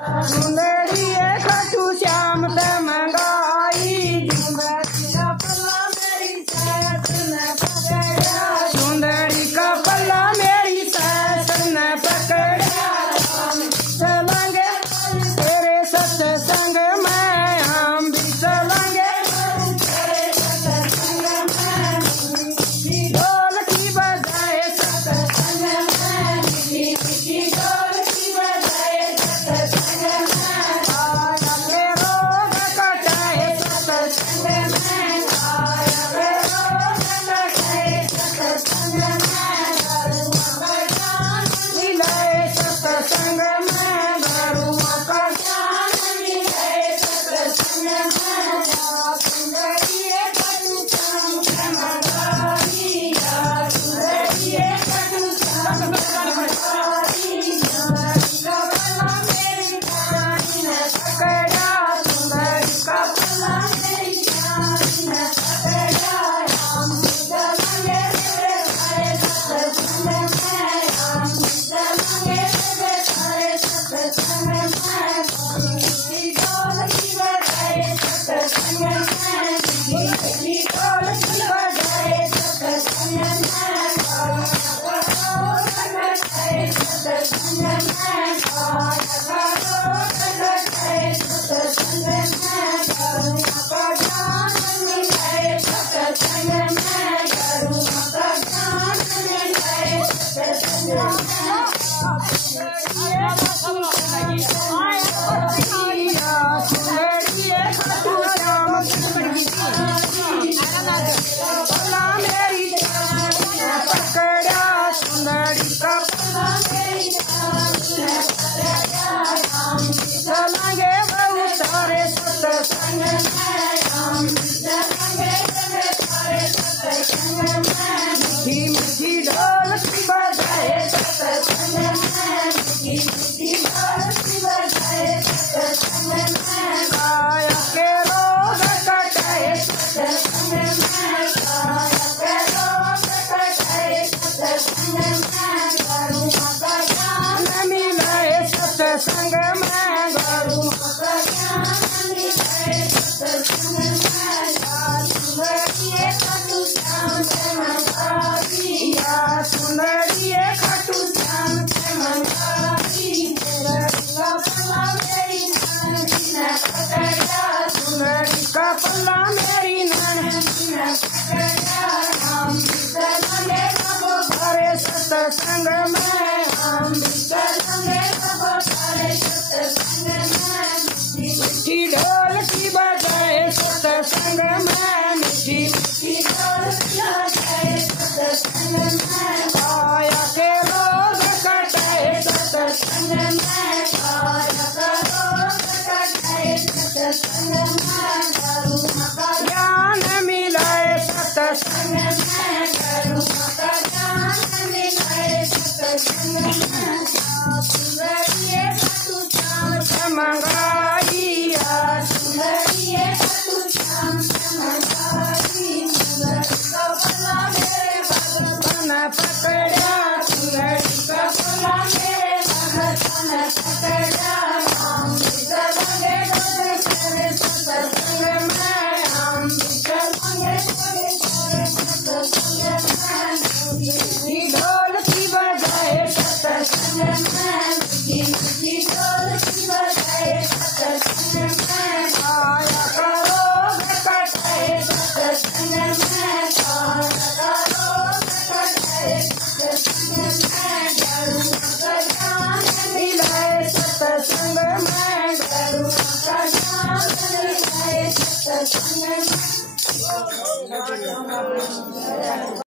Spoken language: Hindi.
सुंदरी खाटू श्याम ते मंगाई सुंदरी का पल्ला मेरी सास ने पकड़ा चलेंगे तेरे सत्संग में हम भी चलेंगे ढोल की बजाए सत्संग में ढोल की बजाए सत्संग में आया के रोग कटाए सत्संग में आया के रोग कटाए सत्संग में गुरुआ का ज्ञान मिलाए सत्संग में गुरुआ का ज्ञान मिलाए सत्संग में सुंदरी खाटू श्याम ते मंगाई सुंदरी खाटू श्याम ते मंगाई सुंदरी का पल्ला मेरी रानी ने पकड़ा सुंदरी का पल्ला मेरी रानी ने पकड़ा हम चलेंगे तेरे सारे सत्संग में हम चलेंगे तेरे सारे सत्संग में ढोल की बजाए सत्संग में ढोल की बजाए सत्संग में सत्संग में सत्संग में गुरुआ का ज्ञान मिलाए सत्संग में गुरुआ का ज्ञान मिलाए सत्संग पल्ला मेरी पकड़ा सुंदरी का पल्ला मेरी चलेंगे बहुत सारे सत्संग में हम चलेंगे तेरे सारे सत्संग में मीठी मीठी ढोल की बजाए सत्संग में मीठी मीठी ढोल की बजाए सत्संग में काया के रोग कटाए सत्संग में काया के रोग कटाए सत्संग में गुरुआ का ज्ञान मिलाए सत्संग में गुरुआ का ज्ञान मिलाए सत्संग में सुंदरी खाटू श्याम ते मंगाई सुंदरी खाटू श्याम ते मंगाई सुंदरी का पल्ला मेरी नानी ने पकड़ा सुंदरी का पल्ला मेरी नानी ने पकड़ा हम चलेंगे सब सारे सत्संग में हम चलेंगे सब सारे सत्संग में मीठी ढोल की बजाए सत्संग में मीठी मीठी ढोल की बजाए सत्संग में आया के रोग कटाए सत्संग में आया का रोग कटाए सत्संग में गुरुआ का ज्ञान मिलाए सत्संग में गुरुआ का ज्ञान मिलाए सत्संग में सुंदरी खाटू श्याम ते मंगाई सुंदरी खाटू श्याम ते मंगाई सुंदरी का पल्ला मेरे भगवान ने पकड़ा सुंदरी का पल्ला मेरे भगवान ने पकड़ा हम चलेंगे तेरे सारे सत्संग में हम चलेंगे तेरे सारे सत्संग में ढोल की बजाए सत्संग में ढोल की बजाए सत्संग में आया का रोग कटाए सत्संग में आया का रोग कटाए सत्संग में गुरुआ का ज्ञान मिलाए सत्संग में गुरुआ का ज्ञान मिलाए सत्संग में